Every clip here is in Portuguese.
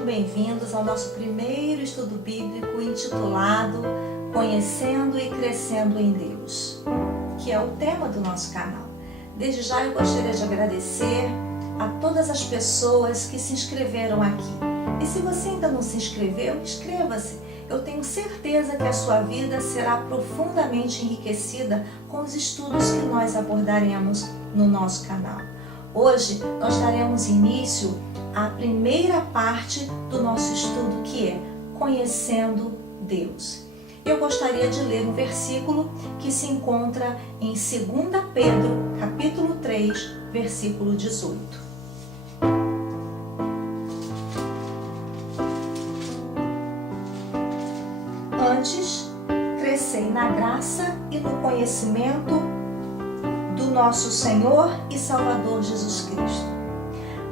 Sejam bem-vindos ao nosso primeiro estudo bíblico intitulado Conhecendo e Crescendo em Deus, que é o tema do nosso canal. Desde já eu gostaria de agradecer a todas as pessoas que se inscreveram aqui. E se você ainda não se inscreveu, inscreva-se. Eu tenho certeza que a sua vida será profundamente enriquecida com os estudos que nós abordaremos no nosso canal. Hoje nós daremos início à primeira parte do nosso estudo, que é Conhecendo Deus. Eu gostaria de ler um versículo que se encontra em 2 Pedro, capítulo 3, versículo 18. Antes, crescei na graça e no conhecimento do nosso Senhor e Salvador Jesus Cristo.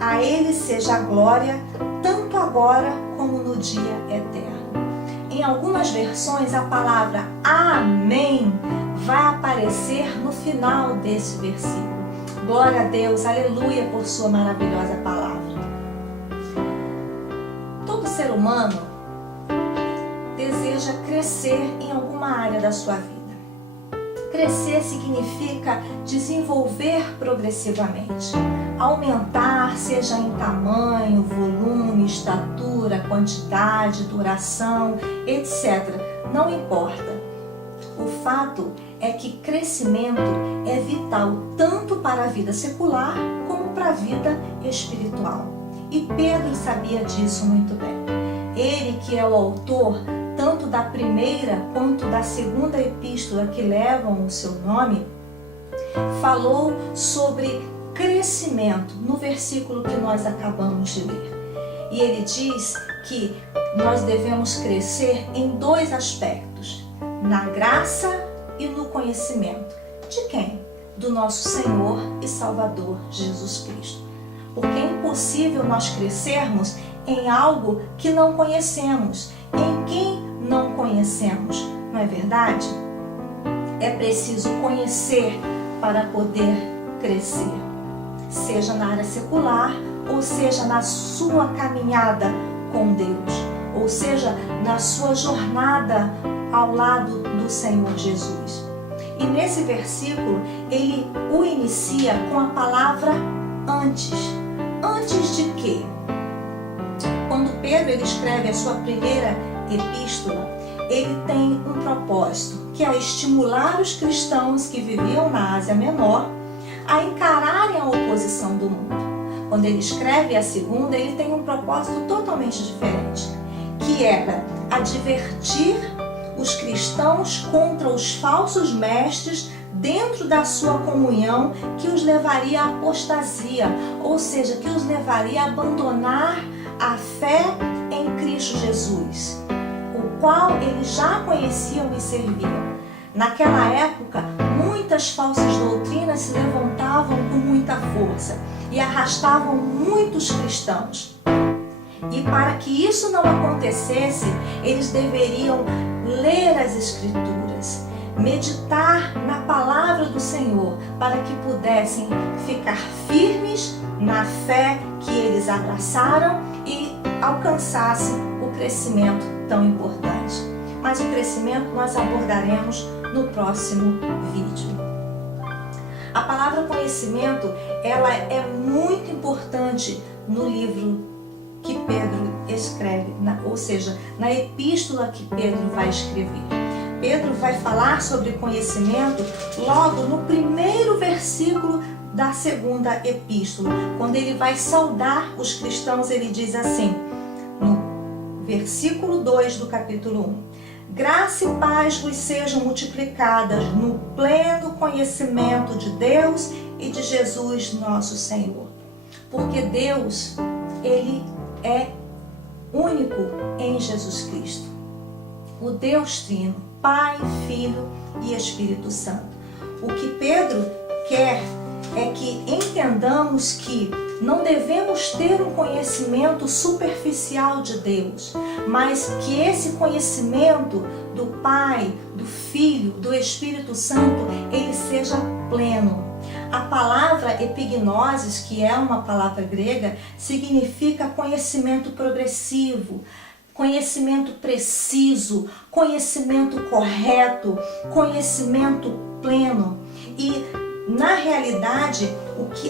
A Ele seja a glória, tanto agora como no dia eterno. Em algumas versões, a palavra Amém vai aparecer no final desse versículo. Glória a Deus, aleluia por sua maravilhosa palavra. Todo ser humano deseja crescer em alguma área da sua vida. Crescer significa desenvolver progressivamente, aumentar, seja em tamanho, volume, estatura, quantidade, duração, etc. Não importa. O fato é que crescimento é vital tanto para a vida secular como para a vida espiritual. E Pedro sabia disso muito bem. Ele, que é o autor tanto da primeira quanto da segunda epístola que levam o seu nome, falou sobre crescimento no versículo que nós acabamos de ler. E ele diz que nós devemos crescer em dois aspectos: na graça e no conhecimento. De quem? Do nosso Senhor e Salvador Jesus Cristo. Porque é impossível nós crescermos em algo que não conhecemos, em quem não conhecemos, não é verdade? É preciso conhecer para poder crescer, seja na área secular, ou seja na sua caminhada com Deus, ou seja na sua jornada ao lado do Senhor Jesus. E nesse versículo, ele o inicia com a palavra antes. Antes de quê? Quando Pedro ele escreve a sua primeira epístola, ele tem um propósito, que é estimular os cristãos que viviam na Ásia Menor a encararem a oposição do mundo. Quando ele escreve a segunda, ele tem um propósito totalmente diferente, que era advertir os cristãos contra os falsos mestres dentro da sua comunhão, que os levaria à apostasia, ou seja, que os levaria a abandonar a fé em Cristo Jesus, o qual eles já conheciam e serviam. Naquela época, muitas falsas doutrinas se levantavam com muita força e arrastavam muitos cristãos. E para que isso não acontecesse, eles deveriam ler as Escrituras, meditar na palavra do Senhor, para que pudessem ficar firmes na fé que eles abraçaram e alcançassem o crescimento tão importante. Mas o crescimento nós abordaremos no próximo vídeo. A palavra conhecimento, ela é muito importante no livro que Pedro escreve, ou seja, na epístola que Pedro vai escrever. Pedro vai falar sobre conhecimento logo no primeiro versículo da segunda epístola. Quando ele vai saudar os cristãos, ele diz assim, no versículo 2 do capítulo 1: graça e paz vos sejam multiplicadas no pleno conhecimento de Deus e de Jesus nosso Senhor. Porque Deus, Ele é único em Jesus Cristo. O Deus Trino, Pai, Filho e Espírito Santo. O que Pedro quer é que entendamos que não devemos ter um conhecimento superficial de Deus, mas que esse conhecimento do Pai, do Filho, do Espírito Santo, ele seja pleno. A palavra epignosis, que é uma palavra grega, significa conhecimento progressivo, conhecimento preciso, conhecimento correto, conhecimento pleno. E na realidade,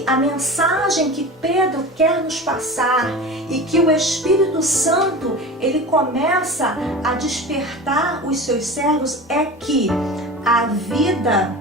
a mensagem que Pedro quer nos passar e que o Espírito Santo ele começa a despertar os seus servos é que a vida,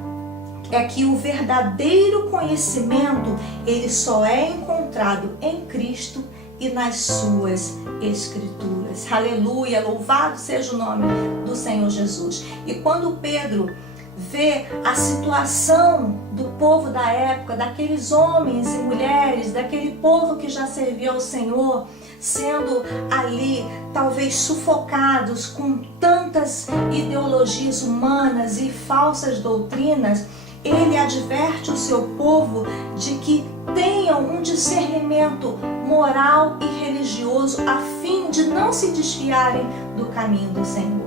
é que o verdadeiro conhecimento ele só é encontrado em Cristo e nas suas Escrituras. Aleluia, louvado seja o nome do Senhor Jesus. E quando Pedro vê a situação do povo da época, daqueles homens e mulheres, daquele povo que já serviu ao Senhor, sendo ali talvez sufocados com tantas ideologias humanas e falsas doutrinas, ele adverte o seu povo de que tenham um discernimento moral e religioso a fim de não se desviarem do caminho do Senhor.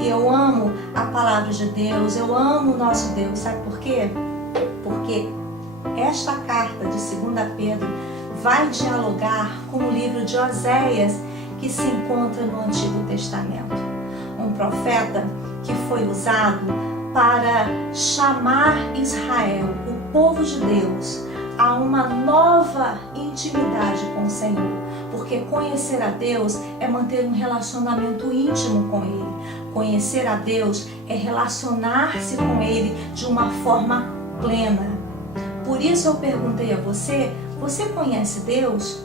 Eu amo a palavra de Deus, eu amo o nosso Deus, sabe por quê? Porque esta carta de 2 Pedro vai dialogar com o livro de Oséias, que se encontra no Antigo Testamento. Um profeta que foi usado para chamar Israel, o povo de Deus, a uma nova intimidade com o Senhor. Porque conhecer a Deus é manter um relacionamento íntimo com Ele. Conhecer a Deus é relacionar-se com Ele de uma forma plena. Por isso eu perguntei a você, você conhece Deus?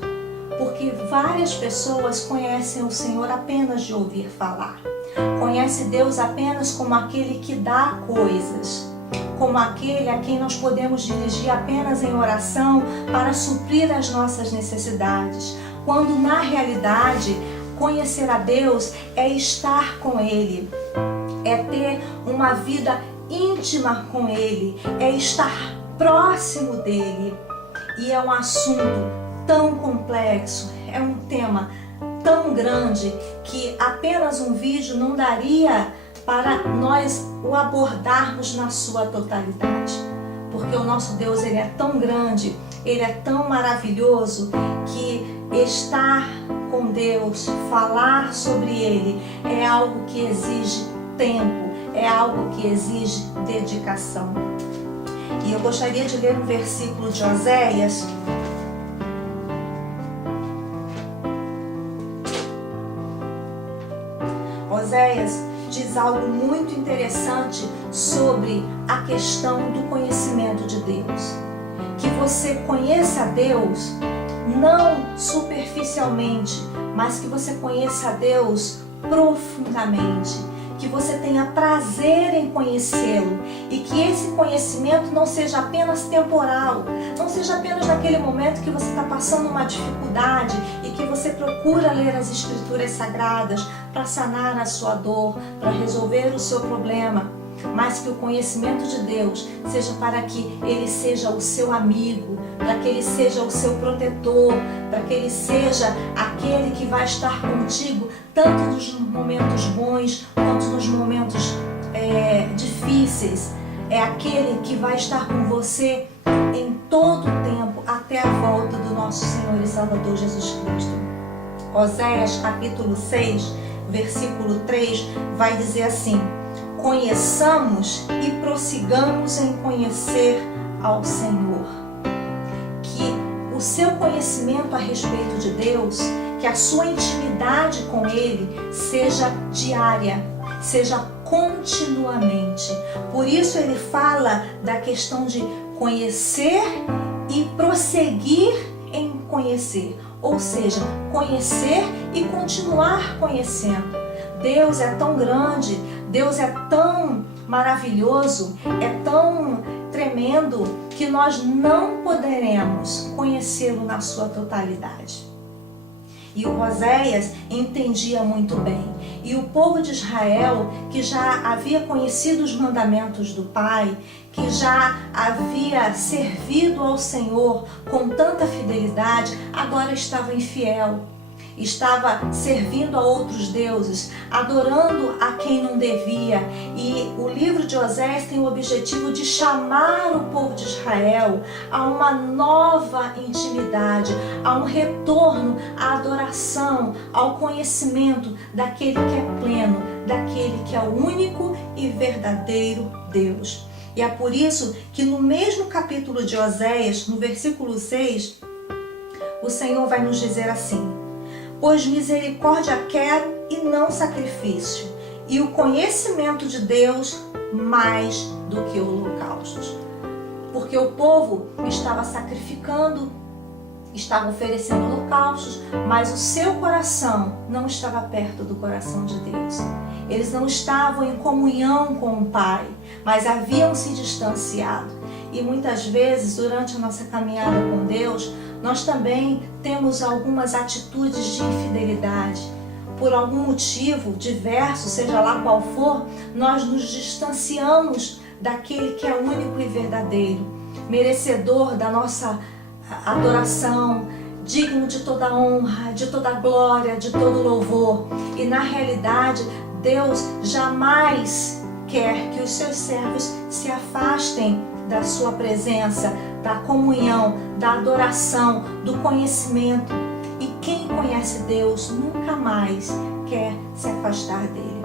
Porque várias pessoas conhecem o Senhor apenas de ouvir falar. Conhece Deus apenas como aquele que dá coisas, como aquele a quem nós podemos dirigir apenas em oração para suprir as nossas necessidades. Quando na realidade, conhecer a Deus é estar com Ele, é ter uma vida íntima com Ele, é estar próximo dEle. E é um assunto tão complexo, é um tema tão grande que apenas um vídeo não daria para nós o abordarmos na sua totalidade. Porque o nosso Deus ele é tão grande, ele é tão maravilhoso que estar com Deus, falar sobre Ele, é algo que exige tempo, é algo que exige dedicação. E eu gostaria de ler um versículo de Oséias. Oséias diz algo muito interessante sobre a questão do conhecimento de Deus. Que você conheça a Deus não superficialmente, mas que você conheça a Deus profundamente, que você tenha prazer em conhecê-lo e que esse conhecimento não seja apenas temporal, não seja apenas naquele momento que você está passando uma dificuldade e que você procura ler as Escrituras Sagradas para sanar a sua dor, para resolver o seu problema, mas que o conhecimento de Deus seja para que Ele seja o seu amigo, para que Ele seja o seu protetor, para que Ele seja aquele que vai estar contigo tanto nos momentos bons quanto nos momentos difíceis. É aquele que vai estar com você em todo o tempo até a volta do nosso Senhor e Salvador Jesus Cristo. Oséias capítulo 6, versículo 3 vai dizer assim: conheçamos e prossigamos em conhecer ao Senhor. Que o seu conhecimento a respeito de Deus, que a sua intimidade com Ele seja diária, seja continuamente. Por isso ele fala da questão de conhecer e prosseguir em conhecer. Ou seja, conhecer e continuar conhecendo. Deus é tão grande, Deus é tão maravilhoso, é tão tremendo que nós não poderemos conhecê-lo na sua totalidade. E o Oséias entendia muito bem. E o povo de Israel, que já havia conhecido os mandamentos do Pai, que já havia servido ao Senhor com tanta fidelidade, agora estava infiel. estava servindo a outros deuses, adorando a quem não devia. E o livro de Oséias tem o objetivo de chamar o povo de Israel a uma nova intimidade, a um retorno à adoração, ao conhecimento daquele que é pleno, daquele que é o único e verdadeiro Deus. E é por isso que no mesmo capítulo de Oséias, no versículo 6, o Senhor vai nos dizer assim: pois misericórdia quero e não sacrifício, e o conhecimento de Deus mais do que holocaustos. Porque o povo estava sacrificando, estava oferecendo holocaustos, mas o seu coração não estava perto do coração de Deus. Eles não estavam em comunhão com o Pai, mas haviam se distanciado. E muitas vezes, durante a nossa caminhada com Deus, nós também temos algumas atitudes de infidelidade. Por algum motivo diverso, seja lá qual for, nós nos distanciamos daquele que é único e verdadeiro, merecedor da nossa adoração, digno de toda honra, de toda glória, de todo louvor. E na realidade, Deus jamais quer que os seus servos se afastem da sua presença, da comunhão, da adoração, do conhecimento. E quem conhece Deus nunca mais quer se afastar dele.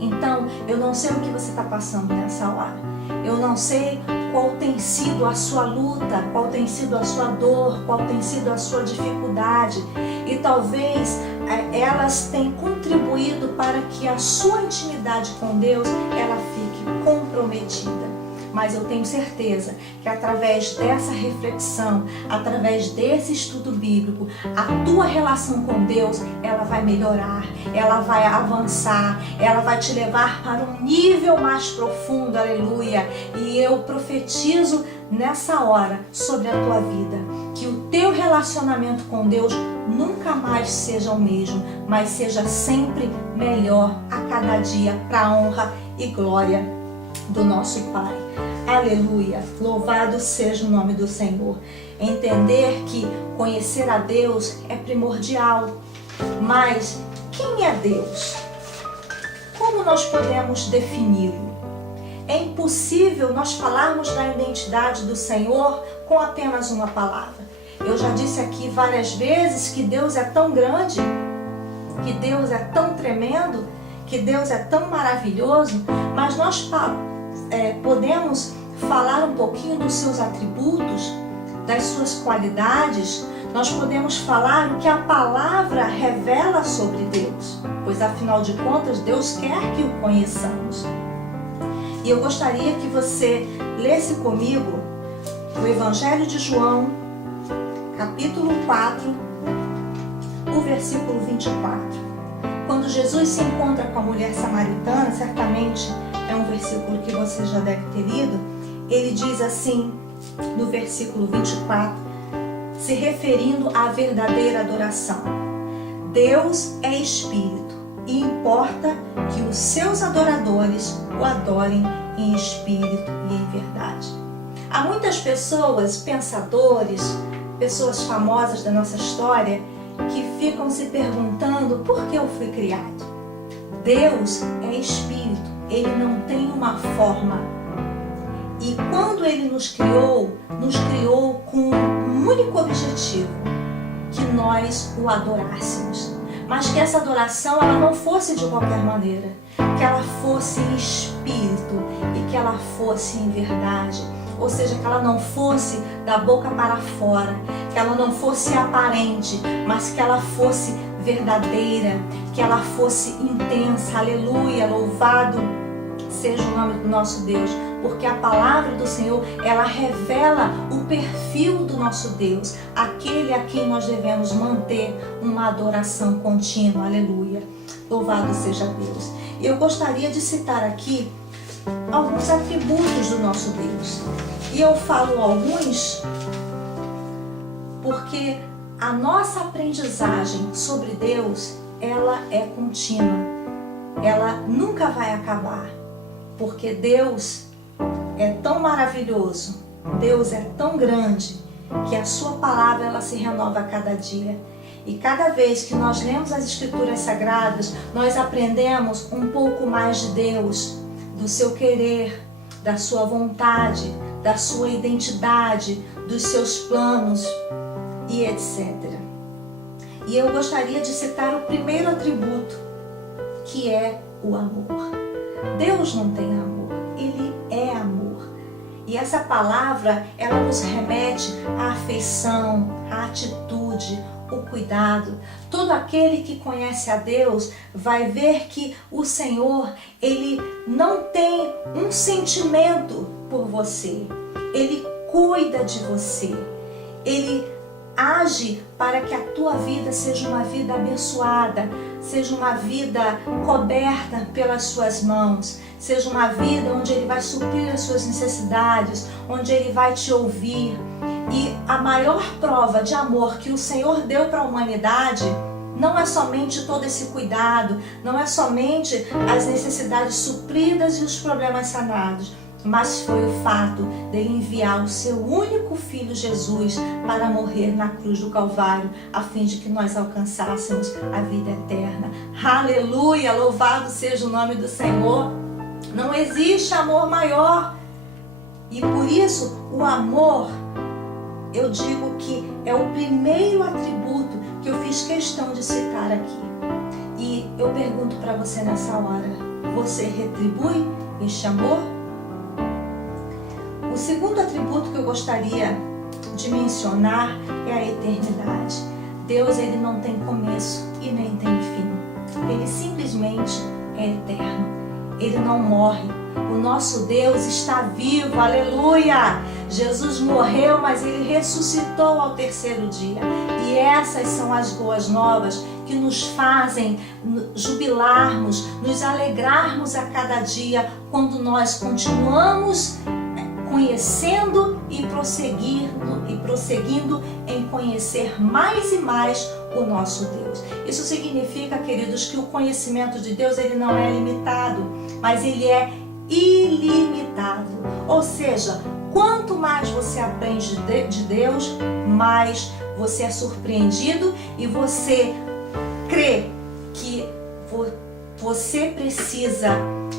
Então, eu não sei o que você está passando nessa hora. Eu não sei qual tem sido a sua luta, qual tem sido a sua dor, qual tem sido a sua dificuldade. E talvez elas tenham contribuído para que a sua intimidade com Deus ela fique comprometida. Mas eu tenho certeza que através dessa reflexão, através desse estudo bíblico, a tua relação com Deus, ela vai melhorar, ela vai avançar, ela vai te levar para um nível mais profundo, aleluia. E eu profetizo nessa hora sobre a tua vida, que o teu relacionamento com Deus nunca mais seja o mesmo, mas seja sempre melhor a cada dia, para a honra e glória do nosso Pai. Aleluia, louvado seja o nome do Senhor. Entender que conhecer a Deus é primordial, mas quem é Deus? Como nós podemos defini-lo? É impossível nós falarmos da identidade do Senhor com apenas uma palavra. Eu já disse aqui várias vezes que Deus é tão grande, que Deus é tão tremendo, que Deus é tão maravilhoso, mas nós podemos falar um pouquinho dos seus atributos, das suas qualidades. Nós podemos falar o que a palavra revela sobre Deus, pois afinal de contas Deus quer que o conheçamos. E eu gostaria que você lesse comigo o Evangelho de João, capítulo 4, o versículo 24. Quando Jesus se encontra com a mulher samaritana, certamente é um versículo que você já deve ter lido. Ele diz assim, no versículo 24, se referindo à verdadeira adoração: Deus é Espírito e importa que os seus adoradores o adorem em espírito e em verdade. Há muitas pessoas, pensadores, pessoas famosas da nossa história, que ficam se perguntando por que eu fui criado. Deus é Espírito, Ele não tem uma forma. E quando Ele nos criou com um único objetivo, que nós o adorássemos. Mas que essa adoração ela não fosse de qualquer maneira, que ela fosse em espírito e que ela fosse em verdade. Ou seja, que ela não fosse da boca para fora, que ela não fosse aparente, mas que ela fosse verdadeira, que ela fosse intensa. Aleluia, louvado seja o nome do nosso Deus, porque a palavra do Senhor, ela revela o perfil do nosso Deus, aquele a quem nós devemos manter uma adoração contínua. Aleluia, louvado seja Deus. E eu gostaria de citar aqui alguns atributos do nosso Deus. E eu falo alguns porque a nossa aprendizagem sobre Deus, ela é contínua. Ela nunca vai acabar. Porque Deus é tão maravilhoso, Deus é tão grande, que a sua palavra ela se renova a cada dia. E cada vez que nós lemos as Escrituras Sagradas, nós aprendemos um pouco mais de Deus, do seu querer, da sua vontade, da sua identidade, dos seus planos e etc. E eu gostaria de citar o primeiro atributo, que é o amor. Deus não tem amor, Ele é amor. E essa palavra, ela nos remete à afeição, à atitude, o cuidado. Todo aquele que conhece a Deus vai ver que o Senhor, Ele não tem um sentimento por você. Ele cuida de você. Ele age para que a tua vida seja uma vida abençoada, seja uma vida coberta pelas suas mãos, seja uma vida onde Ele vai suprir as suas necessidades, onde Ele vai te ouvir. E a maior prova de amor que o Senhor deu para a humanidade não é somente todo esse cuidado, não é somente as necessidades supridas e os problemas sanados, mas foi o fato dele enviar o seu único filho Jesus para morrer na cruz do Calvário, a fim de que nós alcançássemos a vida eterna. Aleluia! Louvado seja o nome do Senhor! Não existe amor maior. E por isso o amor, eu digo que é o primeiro atributo que eu fiz questão de citar aqui. E eu pergunto para você nessa hora, você retribui este amor? O segundo atributo que eu gostaria de mencionar é a eternidade. Deus, Ele não tem começo e nem tem fim. Ele simplesmente é eterno. Ele não morre. O nosso Deus está vivo, aleluia! Jesus morreu, mas Ele ressuscitou ao terceiro dia. E essas são as boas novas que nos fazem jubilarmos, nos alegrarmos a cada dia, quando nós continuamos conhecendo e prosseguindo em conhecer mais e mais o nosso Deus. Isso significa, queridos, que o conhecimento de Deus, ele não é limitado, mas ele é ilimitado. Ou seja, quanto mais você aprende de Deus, mais você é surpreendido e você crê que você precisa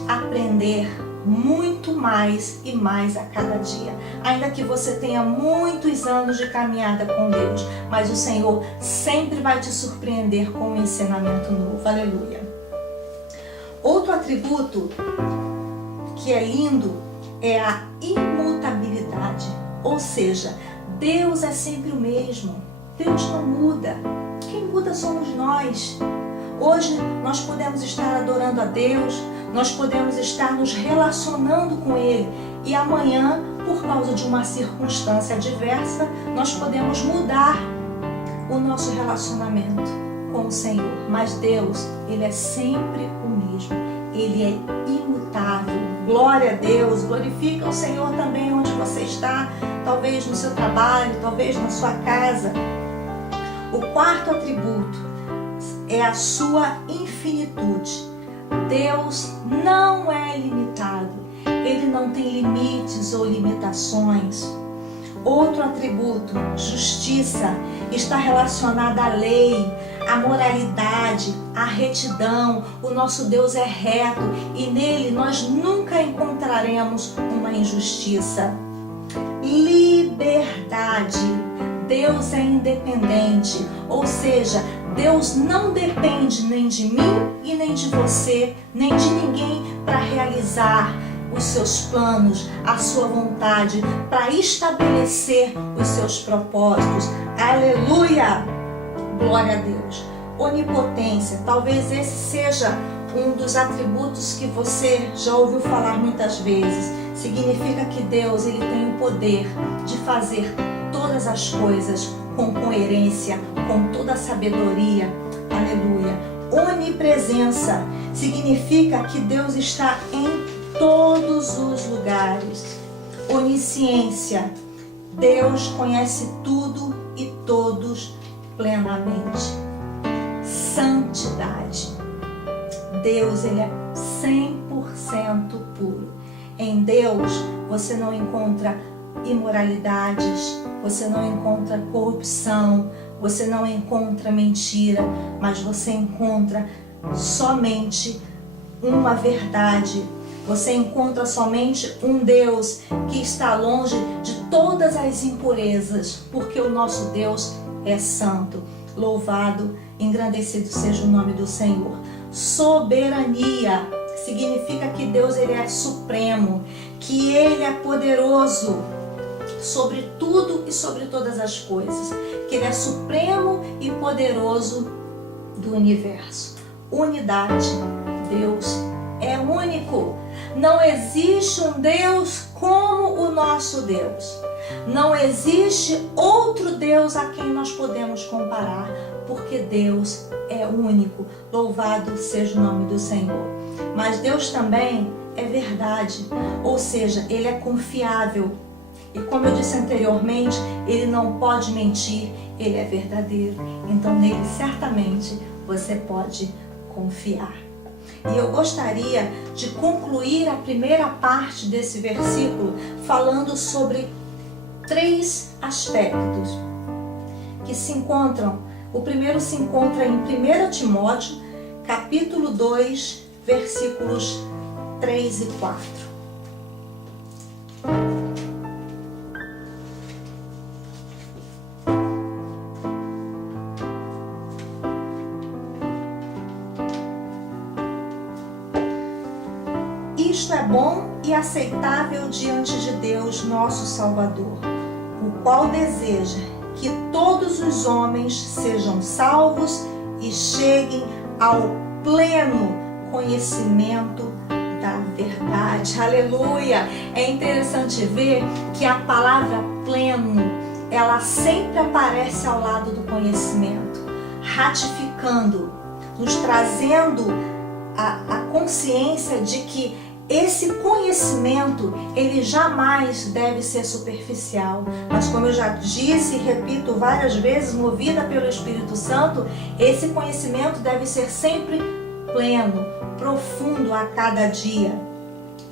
aprender muito mais e mais a cada dia. Ainda que você tenha muitos anos de caminhada com Deus, mas o Senhor sempre vai te surpreender com um ensinamento novo. Aleluia. Outro atributo que é lindo é a imutabilidade. Ou seja, Deus é sempre o mesmo. Deus não muda. Quem muda somos nós. Hoje nós podemos estar adorando a Deus, nós podemos estar nos relacionando com Ele, e amanhã, por causa de uma circunstância adversa, nós podemos mudar o nosso relacionamento com o Senhor. Mas Deus, Ele é sempre o mesmo, Ele é imutável. Glória a Deus, glorifica o Senhor também onde você está, talvez no seu trabalho, talvez na sua casa. O quarto atributo é a sua infinitude. Deus não é limitado. Ele não tem limites ou limitações. Outro atributo, justiça, está relacionada à lei, à moralidade, à retidão. O nosso Deus é reto e nele nós nunca encontraremos uma injustiça. Liberdade. Deus é independente, ou seja, Deus não depende nem de mim e nem de você, nem de ninguém para realizar os seus planos, a sua vontade, para estabelecer os seus propósitos. Aleluia! Glória a Deus. Onipotência, talvez esse seja um dos atributos que você já ouviu falar muitas vezes. Significa que Deus, Ele tem o poder de fazer todas as coisas com coerência, com toda a sabedoria. Aleluia. Onipresença significa que Deus está em todos os lugares. Onisciência, Deus conhece tudo e todos plenamente. Santidade, Deus, Ele é 100% puro. Em Deus você não encontra imoralidades, você não encontra corrupção, você não encontra mentira, mas você encontra somente uma verdade. Você encontra somente um Deus que está longe de todas as impurezas, porque o nosso Deus é santo. Louvado, engrandecido seja o nome do Senhor. Soberania significa que Deus ele é supremo, que Ele é poderoso sobre tudo e sobre todas as coisas, que Ele é supremo e poderoso do universo. Unidade, Deus é único. Não existe um Deus como o nosso Deus. Não existe outro Deus a quem nós podemos comparar, porque Deus é único. Louvado seja o nome do Senhor. Mas Deus também é verdade, ou seja, Ele é confiável. E como eu disse anteriormente, Ele não pode mentir, Ele é verdadeiro. Então nele certamente você pode confiar. E eu gostaria de concluir a primeira parte desse versículo falando sobre 3 aspectos que se encontram. O primeiro se encontra em 1 Timóteo, capítulo 2, versículos 3 e 4. Isto é bom e aceitável diante de Deus, nosso Salvador, o qual deseja que todos os homens sejam salvos e cheguem ao pleno conhecimento da verdade. Aleluia! É interessante ver que a palavra pleno, ela sempre aparece ao lado do conhecimento, ratificando, nos trazendo a consciência de que esse conhecimento, ele jamais deve ser superficial. Mas como eu já disse e repito várias vezes, movida pelo Espírito Santo, esse conhecimento deve ser sempre pleno, profundo a cada dia.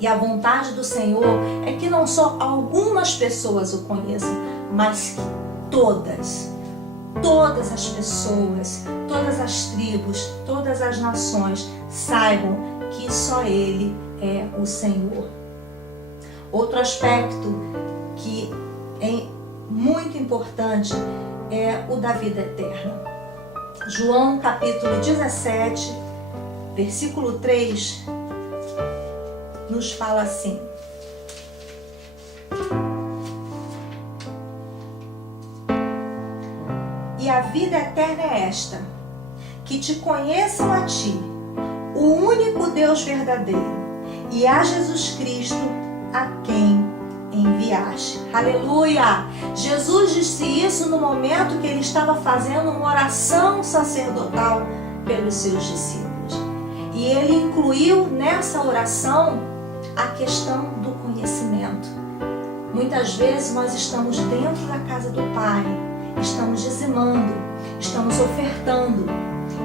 E a vontade do Senhor é que não só algumas pessoas o conheçam, mas que todas as pessoas, todas as tribos, todas as nações saibam que só Ele é o Senhor. Outro aspecto que é muito importante é o da vida eterna. João capítulo 17, versículo 3, nos fala assim: e a vida eterna é esta, que te conheçam a ti, o único Deus verdadeiro, e a Jesus Cristo, a quem enviaste. Aleluia! Jesus disse isso no momento que ele estava fazendo uma oração sacerdotal pelos seus discípulos. E ele incluiu nessa oração a questão do conhecimento. Muitas vezes nós estamos dentro da casa do Pai, estamos dizimando, estamos ofertando,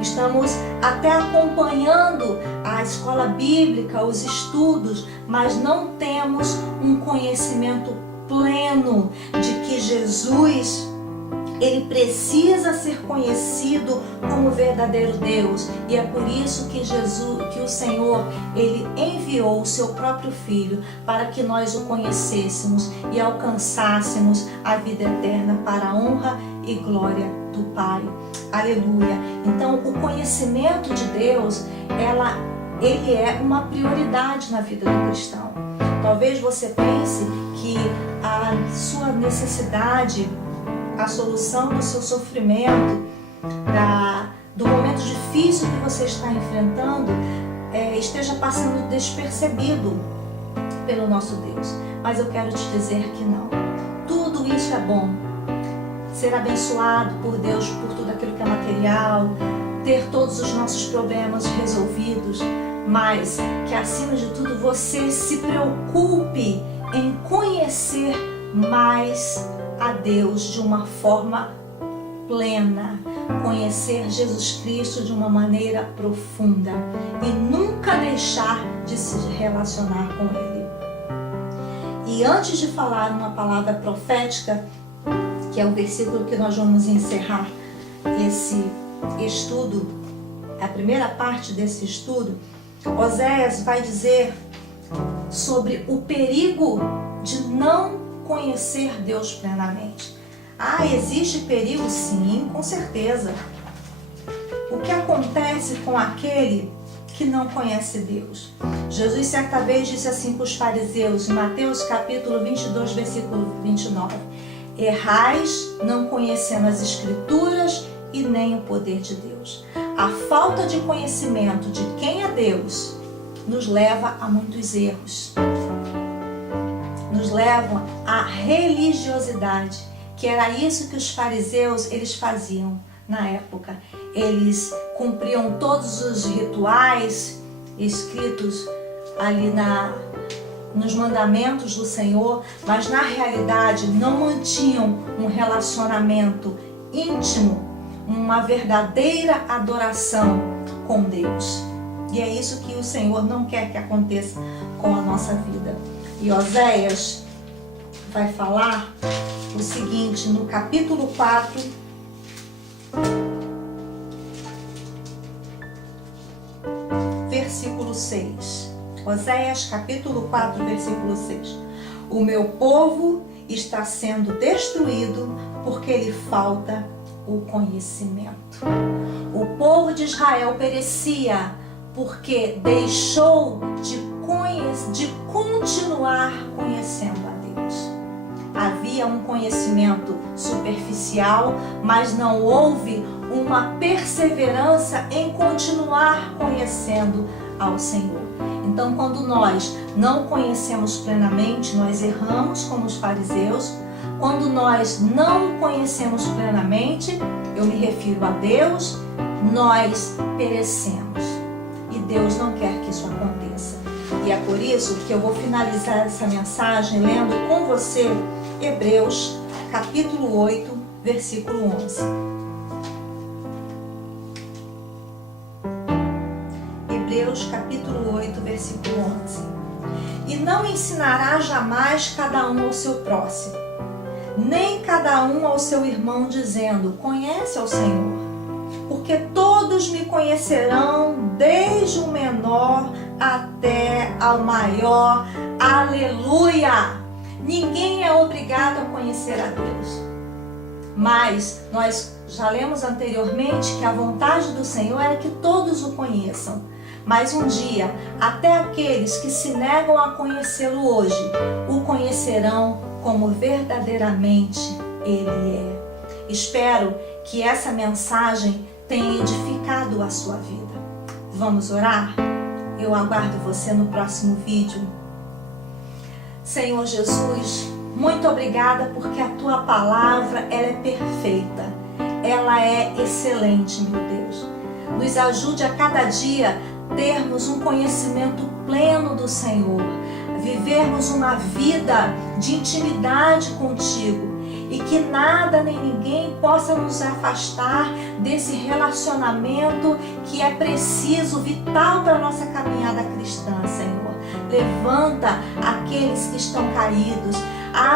estamos até acompanhando a escola bíblica, os estudos, mas não temos um conhecimento pleno de que Jesus, ele precisa ser conhecido como verdadeiro Deus. E é por isso que o Senhor, ele enviou o seu próprio Filho para que nós o conhecêssemos e alcançássemos a vida eterna para a honra e glória do Pai. Aleluia! Então, o conhecimento de Deus, ele é uma prioridade na vida do cristão. Talvez você pense que a sua necessidade, a solução do seu sofrimento, do momento difícil que você está enfrentando, esteja passando despercebido pelo nosso Deus. Mas eu quero te dizer que não. Tudo isso é bom. Ser abençoado por Deus por tudo aquilo que é material, ter todos os nossos problemas resolvidos, mas que acima de tudo você se preocupe em conhecer mais a Deus de uma forma plena, conhecer Jesus Cristo de uma maneira profunda e nunca deixar de se relacionar com Ele. E antes de falar uma palavra profética, que é o versículo que nós vamos encerrar esse estudo, a primeira parte desse estudo, Oséias vai dizer sobre o perigo de não conhecer Deus plenamente. Existe perigo? Sim, com certeza. O que acontece com aquele que não conhece Deus? Jesus certa vez disse assim para os fariseus, em Mateus capítulo 22, versículo 29, errais não conhecendo as Escrituras e nem o poder de Deus. A falta de conhecimento de quem é Deus nos leva a muitos erros. Nos leva à religiosidade, que era isso que os fariseus eles faziam na época. Eles cumpriam todos os rituais escritos ali nos mandamentos do Senhor, mas na realidade não mantinham um relacionamento íntimo, uma verdadeira adoração com Deus. E é isso que o Senhor não quer que aconteça com a nossa vida. E Oséias vai falar o seguinte no capítulo 4, versículo 6. Oséias capítulo 4, versículo 6. O meu povo está sendo destruído porque lhe falta o conhecimento. O povo de Israel perecia porque deixou de continuar conhecendo a Deus. Havia um conhecimento superficial, mas não houve uma perseverança em continuar conhecendo ao Senhor. Então, quando nós não conhecemos plenamente, nós erramos como os fariseus. Quando nós não conhecemos plenamente, eu me refiro a Deus, nós perecemos. E Deus não quer que isso aconteça. E é por isso que eu vou finalizar essa mensagem lendo com você Hebreus capítulo 8, versículo 11. Hebreus capítulo 8, versículo 11. E não ensinará jamais cada um ao seu próximo, nem cada um ao seu irmão, dizendo, conhece ao Senhor, porque todos me conhecerão, desde o menor até ao maior. Aleluia! Ninguém é obrigado a conhecer a Deus. Mas nós já lemos anteriormente que a vontade do Senhor era que todos o conheçam. Mas um dia, até aqueles que se negam a conhecê-lo hoje, o conhecerão como verdadeiramente Ele é. Espero que essa mensagem tenha edificado a sua vida. Vamos orar? Eu aguardo você no próximo vídeo. Senhor Jesus, muito obrigada porque a Tua palavra ela é perfeita. Ela é excelente, meu Deus. Nos ajude a cada dia termos um conhecimento pleno do Senhor, vivermos uma vida de intimidade contigo e que nada nem ninguém possa nos afastar desse relacionamento que é preciso, vital para a nossa caminhada cristã, Senhor. Levanta aqueles que estão caídos.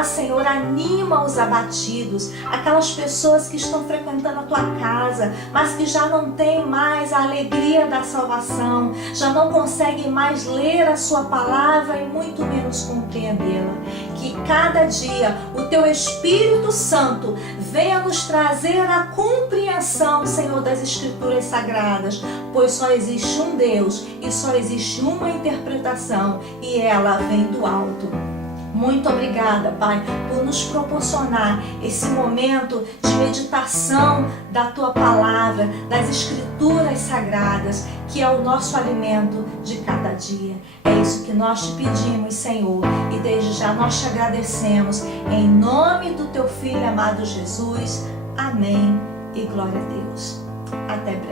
Senhor, anima os abatidos, aquelas pessoas que estão frequentando a Tua casa, mas que já não têm mais a alegria da salvação, já não conseguem mais ler a Sua palavra e muito menos compreendê-la. Que cada dia o Teu Espírito Santo venha nos trazer a compreensão, Senhor, das Escrituras Sagradas, pois só existe um Deus e só existe uma interpretação e ela vem do alto. Muito obrigada, Pai, por nos proporcionar esse momento de meditação da Tua palavra, das Escrituras Sagradas, que é o nosso alimento de cada dia. É isso que nós te pedimos, Senhor, e desde já nós te agradecemos. Em nome do Teu Filho amado Jesus. Amém e glória a Deus. Até breve.